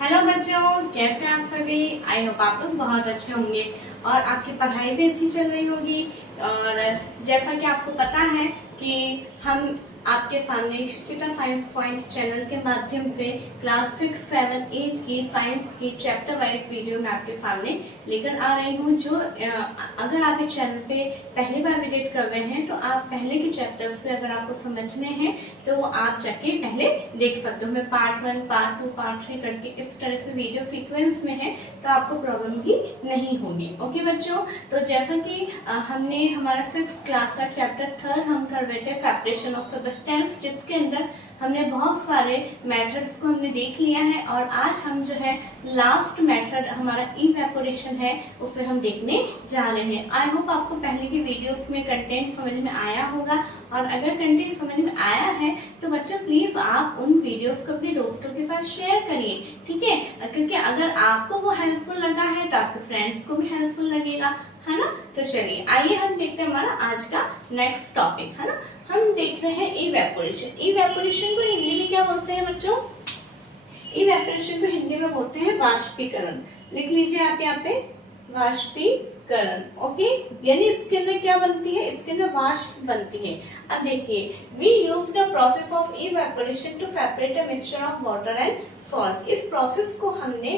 Hello बच्चों, कैसे हैं आप सभी। आई होप आप लोग बहुत अच्छे होंगे और आपकी पढ़ाई भी अच्छी चल रही होगी। और जैसा कि आपको पता है कि हम आपके सामने शिक्षिता साइंस पॉइंट चैनल के माध्यम से क्लास 6, 7, 8 की साइंस की चैप्टर वाइज वीडियो मैं आपके सामने लेकर आ रही हूँ। जो अगर आप इस चैनल पे पहली बार विजिट कर रहे हैं तो आप पहले के चैप्टर्स पे अगर आपको समझने हैं तो आप जाके पहले देख सकते हो। मैं पार्ट 1, पार्ट 2, पार्ट 3 करके इस तरह से वीडियो सीक्वेंस में है तो आपको प्रॉब्लम भी नहीं होगी। ओके बच्चों, तो जैसा कि हमने हमारा 6th क्लास का चैप्टर 3 हम कर रहे थे सेपरेशन ऑफ सब्सटेंस, जिसके अंदर हमने बहुत सारे मेथड्स को हमने देख लिया है और आज हम जो है लास्ट मेथड हमारा इवेपोरेशन है उसे हम देखने जा रहे हैं। आई होप आपको पहले की वीडियोस में कंटेंट समझ में आया होगा और अगर कंटेंट समझ में आया है तो बच्चों प्लीज आप उन वीडियोस को अपने दोस्तों के साथ शेयर करिए, ठीक है। क्योंकि अगर आपको वो हेल्पफुल लगा है तो आपके फ्रेंड्स को भी हेल्पफुल लगेगा, है ना। तो चलिए आइए हम देखते हैं हमारा आज का नेक्स्ट टॉपिक, है ना। हम देख रहे हैं इवेपोरेशन। इवेपोरेशन को हिंदी में क्या बोलते हैं बच्चों? इवेपोरेशन को हिंदी में बोलते हैं वाष्पीकरण। लिख लीजिए आप यहाँ पे वाष्पीकरण। ओके, यानी इसके अंदर क्या बनती है? इसके अंदर वाष्प बनती है। अब देखिए, we use the process of evaporation to separate a mixture of water and salt. इस प्रोसेस को हमने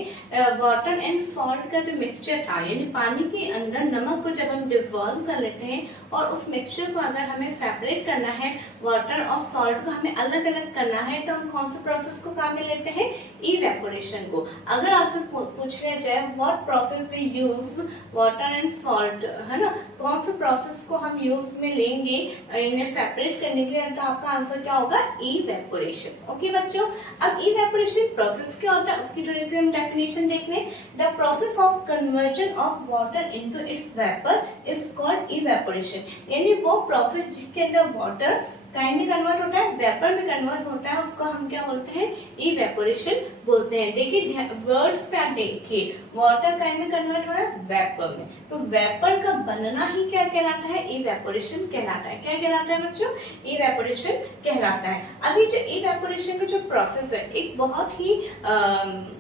वाटर एंड सॉल्ट का जो मिक्सचर था, यानी पानी के अंदर नमक को जब हम डिसॉल्व कर लेते हैं और उस मिक्सचर को अगर हमें सेपरेट करना है, वाटर और सॉल्ट को हमें अलग अलग करना है, तो हम कौन से प्रोसेस को काम में लेते हैं? इवेपोरेशन को। अगर आपसे पूछ लिया जाए what process we use water and salt, है ना, कौन से प्रोसेस को हम यूज में लेंगे इन्हें सेपरेट करने के लिए, तो आपका आंसर क्या होगा? इवेपोरेशन। ओके बच्चों, अब इवेपोरेशन प्रोसेस क्या होता है उसकी थोड़ी सी हम डेफिनेशन देख लें। The process of conversion of water into its vapour is called evaporation. यानी वो प्रोसेस जिसके अंदर वाटर काई में कन्वर्ट होता है, वेपर में कन्वर्ट होता है, उसको हम क्या बोलते हैं? इवेपोरेशन बोलते हैं। देखिए वर्ड्स पे आप देखिए, वाटर काई में कन्वर्ट हो रहा है, वेपर में। तो वेपर का बनना ही क्या कहलाता है? इवेपोरेशन कहलाता है। क्या कहलाता है बच्चों? इवेपोरेशन कहलाता है। अभी जो इवेपोरेशन का जो प्रोसेस है, एक बहुत ही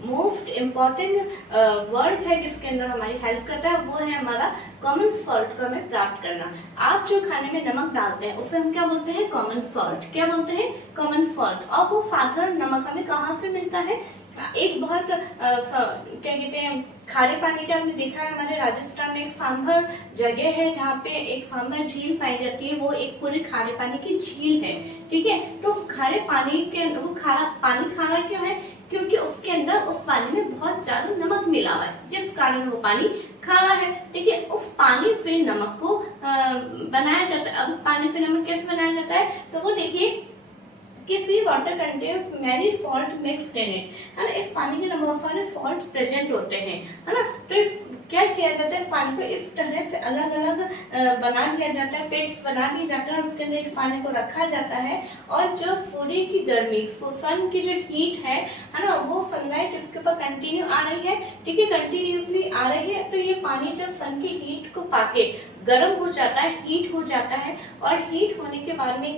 मोस्ट इम्पॉर्टेंट वर्ड है जिसके अंदर हमारी हेल्प करता है, वो है हमारा कॉमन सॉल्ट को हमें प्राप्त करना। आप जो खाने में नमक डालते हैं उसे हम क्या बोलते हैं? Common salt. क्या बोलते हैं? Common salt. और वो साधारण नमक हमें कहाँ से मिलता है? एक बहुत क्या कहते हैं, खारे पानी का आपने देखा है, हमारे राजस्थान में एक सांभर जगह है जहाँ पे एक सांभर झील पाई जाती है। वो एक पूरे खारे पानी की झील है, ठीक है। तो उस खारे पानी के वो खारा पानी खारा क्यों है? क्योंकि उसके अंदर उस पानी में बहुत ज्यादा नमक मिला हुआ है, जिस कारण वो पानी खारा है, ठीक है। उस पानी से नमक को बनाया जाता है। अब पानी से नमक कैसे बनाया जाता है? तो वो देखिए किसी water contains many salt mixed in it, है ना। इस पानी के अंदर बहुत सारे सॉल्ट प्रेजेंट होते हैं, है ना। तो इस क्या किया जाता है? इस पानी को इस तरह से अलग अलग बना दिया जाता है, पेट्स बना दिए जाते हैं, उसके अंदर इस पानी को रखा जाता है और जो सूर्य की गर्मी, सन की जो हीट है ना, वो सनलाइट इसके ऊपर कंटिन्यू आ रही है, ठीक है, कंटिन्यूसली आ रही है। तो ये पानी जब सन की हीट को पाके गर्म हो जाता है, हीट हो जाता है और हीट होने के बाद में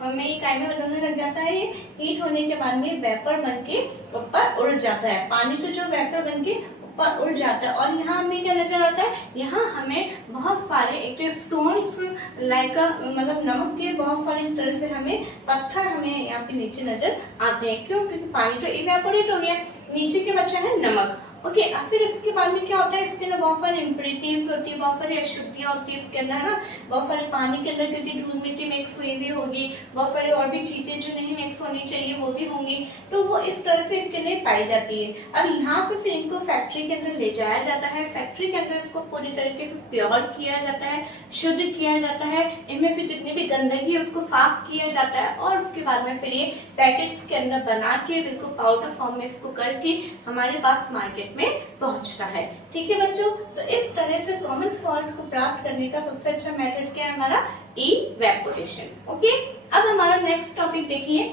हमें काई में बदलने लग जाता है। ये हीट होने के बाद में वेपर बन के ऊपर उड़ जाता है। पानी तो जो वेपर बन के ऊपर उड़ जाता है और यहाँ हमें क्या नजर आता है? यहाँ हमें बहुत सारे एक स्टोन्स लाइक मतलब नमक के बहुत सारे तरह से हमें पत्थर हमें यहाँ पे नीचे नजर आते हैं। क्यों? क्योंकि पानी तो इवेपोरेट हो गया, नीचे के बचा है नमक। ओके, फिर इसके बाद में क्या होता है? इसके अंदर बहुत सारी इम्प्योरिटीज होती है, बहुत सारी अशुद्धियां होती है इसके अंदर, है ना। बहुत सारे पानी के अंदर क्योंकि धूल मिट्टी मिक्स हुई भी होगी, बहुत सारी और भी चीजें जो नहीं मिक्स होनी चाहिए वो भी होंगी, तो वो इस तरह से इसके अंदर पाई जाती है। अब यहाँ पे फिर इनको फैक्ट्री के अंदर ले जाया जाता है। फैक्ट्री के अंदर इसको पूरी तरीके से प्योर किया जाता है, शुद्ध किया जाता है। इनमें फिर जितनी भी गंदगी है उसको साफ किया जाता है और उसके बाद में फिर ये पैकेट्स के अंदर बना के बिल्कुल पाउडर फॉर्म में इसको करके हमारे पास मार्केट में पहुंचता है, ठीक है बच्चों। तो इस तरह से कॉमन सॉल्ट को प्राप्त करने का सबसे अच्छा मेथड क्या है? हमारा इवेपोरेशन। ओके, अब हमारा नेक्स्ट टॉपिक देखिए,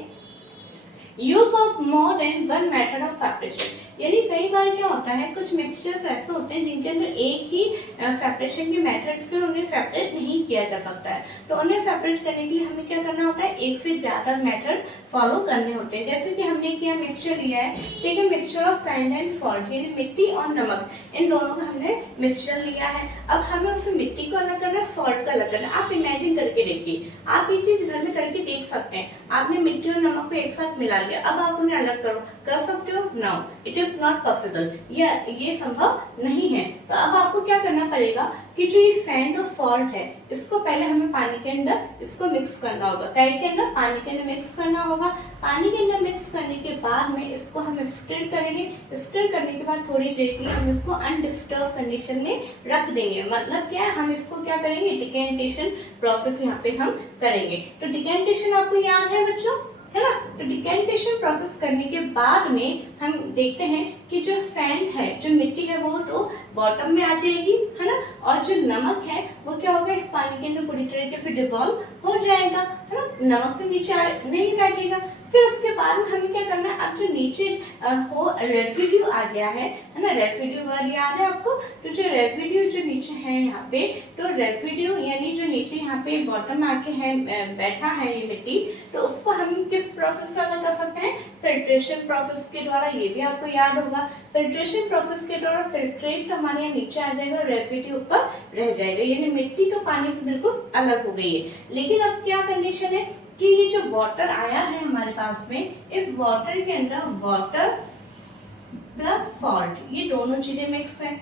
use of more than one method of separation, यानी कई बार क्या होता है कुछ मिक्सचर्स ऐसे होते हैं जिनके अंदर एक ही सेपरेशन के मेथड से उन्हें सेपरेट नहीं किया जा सकता है, तो उन्हें सेपरेट करने के लिए हमें क्या करना होता है, एक से ज्यादा मेथड फॉलो करने होते हैं। जैसे कि हमने क्या मिक्सचर लिया है, ठीक है, mixture of sand and salt, यानी मिट्टी और नमक, इन दोनों का हमने मिक्सचर लिया है। अब हमें उसमें मिट्टी को अलग करना है, सॉल्ट को अलग करना है। आप इमेजिन करके देखिए, आप ये चीज घर में करके देख सकते हैं। आपने मिट्टी और नमक को एक साथ मिला लिया, अब आप उन्हें अलग करो, कर सकते हो? No, it is not possible, ये संभव नहीं है। तो अब आपको क्या करना पड़ेगा कि जो ये सैंड और सॉल्ट है, इसको पहले हमें पानी के अंदर इसको मिक्स करना होगा। क्या के अंदर? पानी के अंदर मिक्स करना होगा। पानी के अंदर मिक्स करने के बाद में इसको हम स्टर करेंगे। स्टर करने के बाद थोड़ी देर के लिए हम इसको अनडिस्टर्ब कंडीशन में रख देंगे। मतलब क्या है, हम इसको क्या करेंगे, डिकेंटेशन प्रोसेस यहाँ पे हम करेंगे। तो डिकेंटेशन आपको याद है बच्चों, है ना? तो डिकेंटेशन प्रोसेस करने के बाद में हम देखते हैं कि जो सैंड है, जो मिट्टी है, वो तो बॉटम में आ जाएगी, है ना, और जो नमक है वो क्या होगा, इस पानी के अंदर पूरी तरीके से डिसॉल्व हो जाएगा, है ना, नमक तो नीचे नहीं बैठेगा। फिर उसके बाद में हमें क्या करना है, अब जो नीचे वो रेसिड्यू आ गया है ना, रेसिड्यू वर्ड याद है आपको? तो जो रेसिड्यू जो नीचे है यहाँ पे, तो रेसिड्यू यानी जो नीचे यहाँ पे बॉटम आके है बैठा है ये मिट्टी, तो उसको हम किस प्रोसेस से अलग कर सकते हैं, फिल्ट्रेशन प्रोसेस के द्वारा। ये भी आपको याद होगा, फिल्ट्रेशन प्रोसेस के द्वारा फिल्ट्रेट हमारे यहाँ नीचे आ जाएगा, रेसिड्यू ऊपर रह जाएगा, यानी मिट्टी तो पानी से बिल्कुल अलग हो गई है। लेकिन अब क्या कंडीशन है कि ये जो वाटर आया है हमारे पास में, इस वाटर के अंदर वाटर प्लस सॉल्ट, ये दोनों चीजें मिक्स है।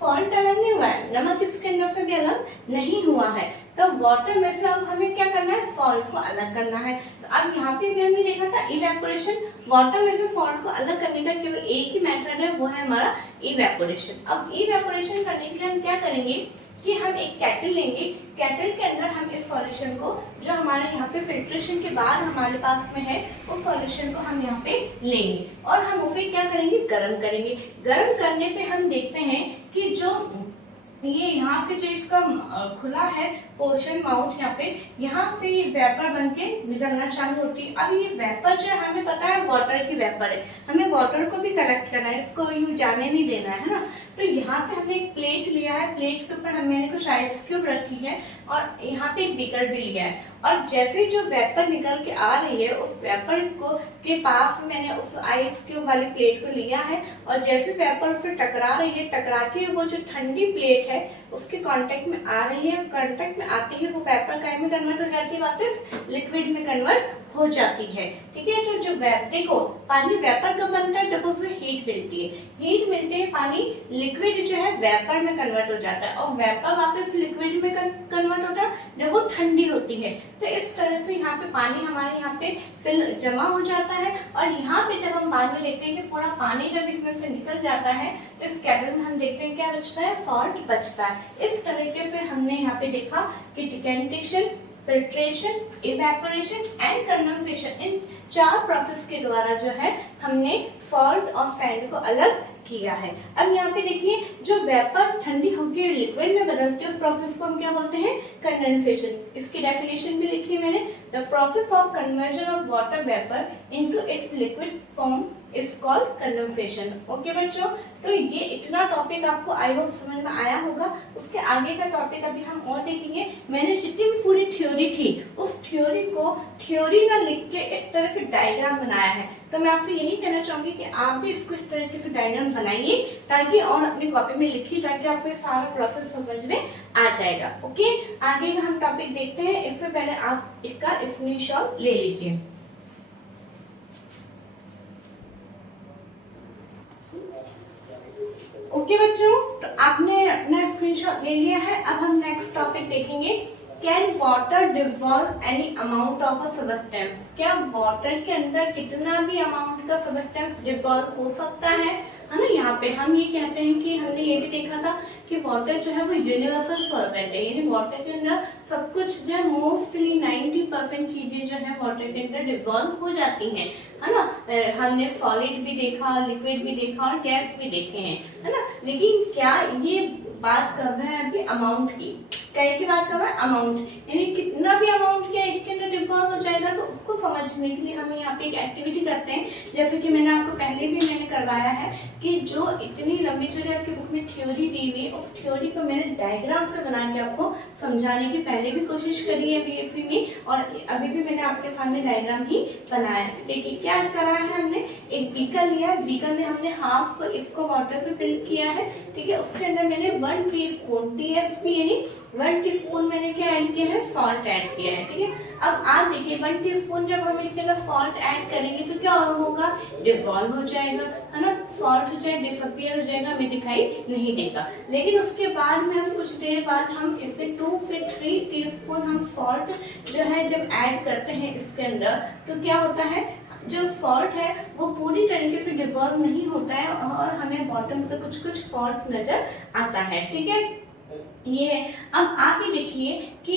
सॉल्ट अलग नहीं हुआ है, नमक इसके अंदर से भी अलग नहीं हुआ है। तो वाटर में से अब हमें क्या करना है, सॉल्ट को अलग करना है। तो अब यहाँ पे भी हमने देखा था इवेपोरेशन, वाटर में से सॉल्ट को अलग करने का केवल एक ही मेथड है, वो है हमारा इवेपोरेशन। अब इवेपोरेशन करने के लिए हम क्या करेंगे कि हम एक केटल लेंगे, केटल के अंदर हम इस सॉल्यूशन को, जो हमारे यहाँ पे फिल्ट्रेशन के बाद हमारे पास में है, उस सॉल्यूशन को हम यहाँ पे लेंगे और हम उसे क्या करेंगे, गर्म करेंगे। गर्म करने पे हम देखते हैं कि जो ये यहाँ से जो इसका खुला है पोर्शन, माउथ, यहाँ पे, यहाँ से ये वेपर बनके निकलना चालू होती है। अब ये वेपर जो है, हमें पता है वाटर की वेपर है, हमें वाटर को भी कलेक्ट करना है, इसको यूं जाने नहीं देना है ना। तो यहाँ पे हमने एक प्लेट लिया है, प्लेट के ऊपर मैंने कुछ आइस क्यूब रखी है और यहाँ पे एक बीकर भी लिया है, और जैसे जो वेपर निकल के आ रही है, उस वेपर को के पास मैंने उस आइस क्यूब वाली प्लेट को लिया है, और जैसे वेपर से टकरा रही है, टकरा के वो जो ठंडी प्लेट है उसके कांटेक्ट में आ रही है, कांटेक्ट में आते ही वो वेपर काय में कन्वर्ट हो जाती है, वापस लिक्विड में कन्वर्ट हो जाती है। ठीक है, तो जो देखो पानी वेपर कब बनता है, जब उसमें हीट मिलती है, हीट मिलते ही पानी लिक्विड जो है वेपर में कन्वर्ट हो जाता है, और वेपर वापस लिक्विड में कन्वर्ट होता है जब वो ठंडी होती है। तो इस तरह से यहाँ पे पानी हमारे यहाँ पे फिल जमा हो जाता है, और यहाँ पे जब हम बाद में देखते हैं कि पूरा पानी जब इसमें से निकल जाता है, तो इस केटल में हम देखते हैं क्या बचता है, सॉल्ट बचता है। इस तरीके से हमने यहाँ पे देखा कि decantation, filtration, evaporation and condensation, in 4 process के द्वारा जो है हमने सॉल्ट और सैंड को अलग किया है। अब यहाँ पे देखिए, जो वेपर ठंडी होकर लिक्विड में बदलती है उस प्रोसेस को हम क्या बोलते हैं, कंडेंसेशन। इसकी डेफिनेशन भी लिखी है मैंने, the process of conversion of water vapour into its liquid form is called condensation. Okay बच्चों, तो ये इतना टॉपिक आपको आई होप समझ में आया होगा। उसके आगे का टॉपिक अभी हम और देखेंगे। मैंने जितनी भी पूरी थ्योरी थी, उस थ्योरी को थ्योरी ना लिख के एक तरह से डायग्राम बनाया है, तो मैं आपसे यही कहना चाहूंगी कि आप भी इसको इस तरीके से डायग्राम बनाइए, ताकि और अपनी कॉपी में लिखिए, ताकि आपको सारा प्रोसेस समझ में आ जाएगा। ओके, आगे का हम टॉपिक देखते हैं। इससे पहले आप इसका स्क्रीनशॉट ले लीजिए। ओके बच्चों, तो आपने अपना स्क्रीनशॉट ले लिया है। अब हम नेक्स्ट टॉपिक देखेंगे, can water dissolve any amount of a substance. क्या वाटर के अंदर कितना भी अमाउंट का सब्सटेंस डिसॉल्व हो सकता है ना। यहाँ पे हम ये कहते हैं कि हमने ये भी देखा था कि वाटर जो है वो यूनिवर्सल सॉल्वेंट है, यानी वाटर के अंदर सब कुछ जो है मोस्टली 90% चीजें जो है वाटर के अंदर डिसॉल्व हो जाती हैं, है ना। हमने सॉलिड भी देखा, लिक्विड भी देखा और गैस भी देखे हैं, है ना। लेकिन क्या ये बात कर रहे हैं अभी अमाउंट की, क्या की बात कर रहा है अमाउंट, यानी कितना भी अमाउंट क्या इसके अंदर डिफॉल्व हो जाएगा। तो उसको समझने के लिए हम यहाँ पे एक एक्टिविटी करते हैं, जैसे कि मैंने आपको पहले भी मैंने करवाया है कि जो इतनी लंबी चौड़ी आपकी बुक में थ्योरी दी हुई है, उस थ्योरी को मैंने डायग्राम से बना के आपको समझाने की पहले भी कोशिश करी है बीएससी में, और अभी भी मैंने आपके सामने डायग्राम ही बनाया है। देखिए क्या करा है, हमने एक बीकर लिया है, बीकर में हमने हाफ इसको वाटर से फिल किया है, ठीक है। उसके अंदर मैंने 1 टीस्पून TSP यानी 1 टीस्पून मैंने क्या ऐड किया है, सॉल्ट ऐड किया है, ठीक है। अब आप देखिए 1 टीस्पून जब हम इसके अंदर सॉल्ट ऐड करेंगे तो क्या होगा, डिसॉल्व हो जाएगा, है ना। सॉल्ट हो जाए डिसअपियर हो जाएगा, हमें दिखाई नहीं देगा। लेकिन उसके बाद में हम कुछ देर बाद हम इसमें 2 से 3 टीस्पून हम सॉल्ट जो है जब ऐड करते हैं इसके अंदर, तो क्या होता है, जो सॉल्ट है वो पूरी तरीके से डिसॉल्व नहीं होता है और हमें बॉटम पे कुछ कुछ सॉल्ट नजर आता है, ठीक है। ये है। अब आप ये देखिए कि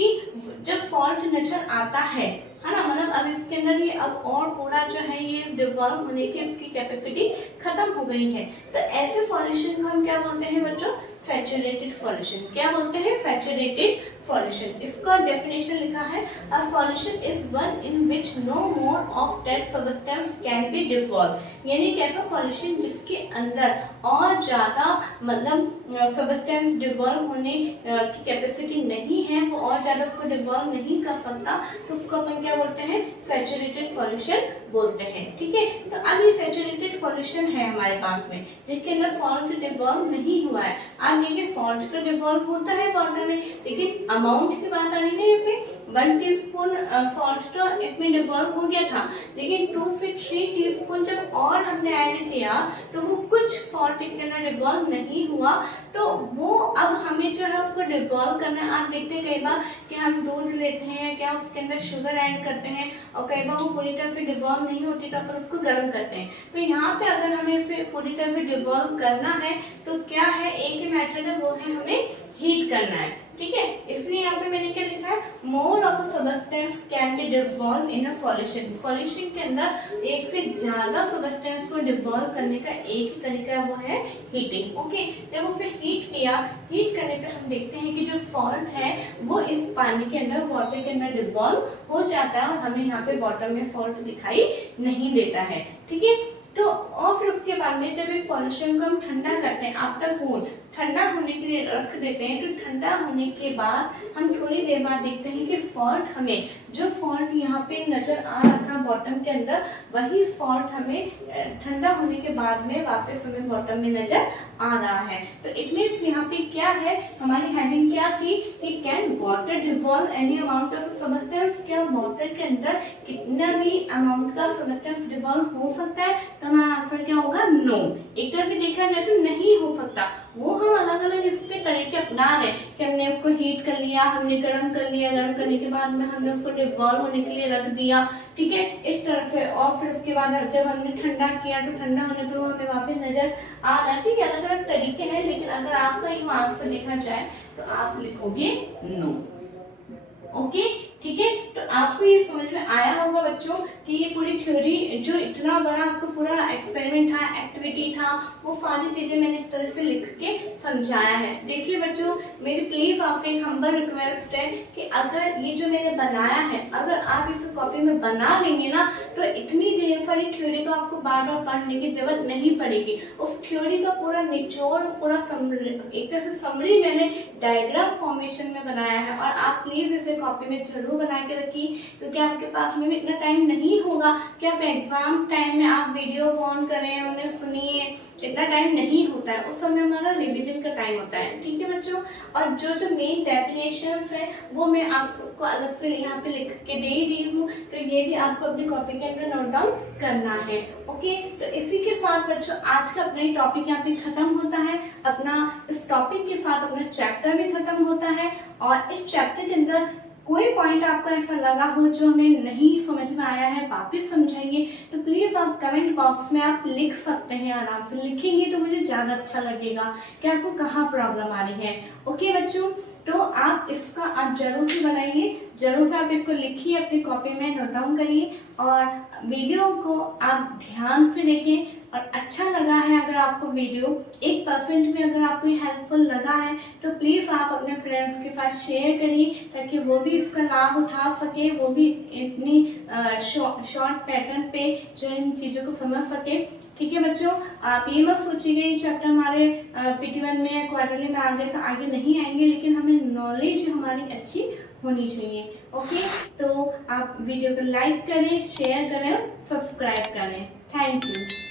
जब सॉल्ट नजर आता है ना, मतलब अब इसके अंदर ये अब और पूरा जो है ये डिसॉल्व होने की इसकी कैपेसिटी खत्म हो गई है। तो ऐसे सॉल्यूशन को हम क्या बोलते हैं बच्चों, सैचुरेटेड सॉल्यूशन। क्या बोलते हैं, सैचुरेटेड सॉल्यूशन। इसका डेफिनेशन लिखा है, a solution is one in which no more of that substance can be dissolve. यानी कि ऐसा सॉल्यूशन जिसके अंदर और ज्यादा मतलब सब्सटेंस डिसॉल्व होने की कैपेसिटी नहीं है, वो और ज्यादा उसको डिसॉल्व नहीं कर सकता, तो उसको अपन क्या बोलते हैं, सैचुरेटेड सॉल्यूशन बोलते हैं, ठीक है। तो अब ये सैचुरेटेड सॉल्यूशन है हमारे पास में, जिसके अंदर सॉल्ट डिसॉल्व नहीं हुआ है। आप देखिए सॉल्ट तो डिसॉल्व होता है वाटर में, लेकिन अमाउंट की बात आ रही है यहाँ पे। 1 टीस्पून सॉल्ट तो इसमें डिसॉल्व हो गया था, लेकिन 2 से 3 टीस्पून जब और हमने ऐड किया तो वो कुछ सॉल्ट इसके अंदर डिसॉल्व नहीं हुआ, तो वो अब हमें जो है उसको डिसॉल्व करना है। आप देखते हैं कई बार कि हम दूध लेते हैं, क्या उसके अंदर शुगर ऐड करते हैं और कई बार वो पूरी तरह से डिसॉल्व नहीं होती तो अपन उसको गर्म करते हैं। तो यहाँ पे अगर हमें इसे पूरी तरह से डिसॉल्व करना है तो क्या है, एक ही मेथड है, वो है हमें हीट करना है, ठीक है। इसलिए यहाँ पे मैंने क्या लिखा है, more of a substance can be dissolve in a solution. Solution के अंदर एक से ज्यादा सब्सटेंस को डिसॉल्व करने का एक ही तरीका है, वो है हीटिंग, ओके। जब उसे हीट किया, हीट करने पे हम देखते हैं कि जो सॉल्ट है वो इस पानी के अंदर, वाटर के अंदर डिसॉल्व हो जाता है और हमें यहाँ पे बॉटम में सॉल्ट दिखाई नहीं देता है, ठीक है। तो और फिर उसके बाद में जब इस सॉल्यूशन को हम ठंडा करते हैं, आफ्टर कूल ठंडा होने के लिए रख देते हैं, तो ठंडा होने के बाद हम थोड़ी देर बाद देखते हैं कि सॉल्ट हमें, जो सॉल्ट यहाँ पे नजर आ रहा था बॉटम के अंदर, वही सॉल्ट हमें ठंडा होने के बाद में वापस हमें बॉटम में नजर आ रहा है। तो इट मीन्स यहाँ पे क्या है, हमारी हेडिंग क्या थी कि can water dissolve any amount of substance. क्या वाटर के अंदर कितना भी अमाउंट का सब्सटेंस डिसॉल्व हो सकता है, तो हमारा आंसर क्या होगा, नो। एक तरफ देखा जाए तो नहीं हो सकता। वो हम अलग अलग इस पे तरीके अपना रहे कि हमने उसको हीट कर लिया, हमने गर्म कर लिया, गर्म करने के बाद में हमने उसको डिसॉल्व होने के लिए रख दिया, ठीक है, इस तरह से। और फिर उसके बाद जब हमने ठंडा किया तो ठंडा होने पे वो हमें वापस नजर आ रहा है, ठीक है। अलग अलग तरीके हैं, लेकिन अगर आपका यूं आंसर देखा जाए तो आप लिखोगे नो, ओके, ठीक है। तो आपको ये समझ में आया होगा बच्चों कि ये पूरी थ्योरी, जो इतना बड़ा आपको पूरा एक्सपेरिमेंट था, एक्टिविटी था, वो सारी चीजें मैंने इस तरह से लिख के समझाया है। देखिए बच्चों, मेरी प्लीज आपसे एक हम्बल रिक्वेस्ट है कि अगर ये जो मैंने बनाया है, अगर आप इसे कॉपी में बना लेंगे ना, तो इतनी ढेर सारी थ्योरी को आपको बार बार पढ़ने की जरूरत नहीं पड़ेगी। उस थ्योरी का पूरा निचोड़, पूरा एक तरह से समरी मैंने डायग्राम फॉर्मेशन में बनाया है, और आप प्लीज इसे कॉपी में जरूर बना के रखिए, क्योंकि आपके पास में भी इतना टाइम नहीं होगा कि आप एग्जाम टाइम में आप वीडियो ऑन करें, उन्हें सुनिए, इतना टाइम नहीं होता है। उस समय हमारा रिवीजन का टाइम होता है, ठीक है बच्चों। और जो जो मेन डेफिनेशंस है वो मैं आपको अलग से यहाँ पे लिख के दे दी हूँ, तो ये भी आपको अपनी कॉपी के अंदर नोट डाउन करना है, ओके। तो इसी के साथ बच्चों आज का अपना टॉपिक यहाँ पे खत्म होता है। अपना इस टॉपिक के साथ अपना चैप्टर भी खत्म होता है, और इस चैप्टर के अंदर कोई पॉइंट आपको ऐसा लगा हो जो हमें नहीं समझ में आया है, वापस समझाइए, तो प्लीज़ आप कमेंट बॉक्स में आप लिख सकते हैं। आराम से लिखेंगे तो मुझे ज़्यादा अच्छा लगेगा कि आपको कहाँ प्रॉब्लम आ रही है। ओके बच्चों, तो आप इसका आप जरूर से बनाइए, जरूर से आप इसको लिखिए, अपनी कॉपी में नोट डाउन करिए और वीडियो को आप ध्यान से देखें। और अच्छा लगा है अगर आपको वीडियो 1% भी अगर आपको हेल्पफुल लगा है तो प्लीज़ आप अपने फ्रेंड्स के साथ शेयर करिए, ताकि वो भी इसका लाभ उठा सके, वो भी इतनी शॉर्ट पैटर्न पे जो इन चीज़ों को समझ सके। ठीक है बच्चों, आप ये मत सोचिए ये चैप्टर हमारे PT1 में क्वार्टरली में आगे नहीं आएंगे, लेकिन हमें नॉलेज हमारी अच्छी होनी चाहिए। ओके, तो आप वीडियो को लाइक करें, शेयर करें, सब्सक्राइब करें। Thank you.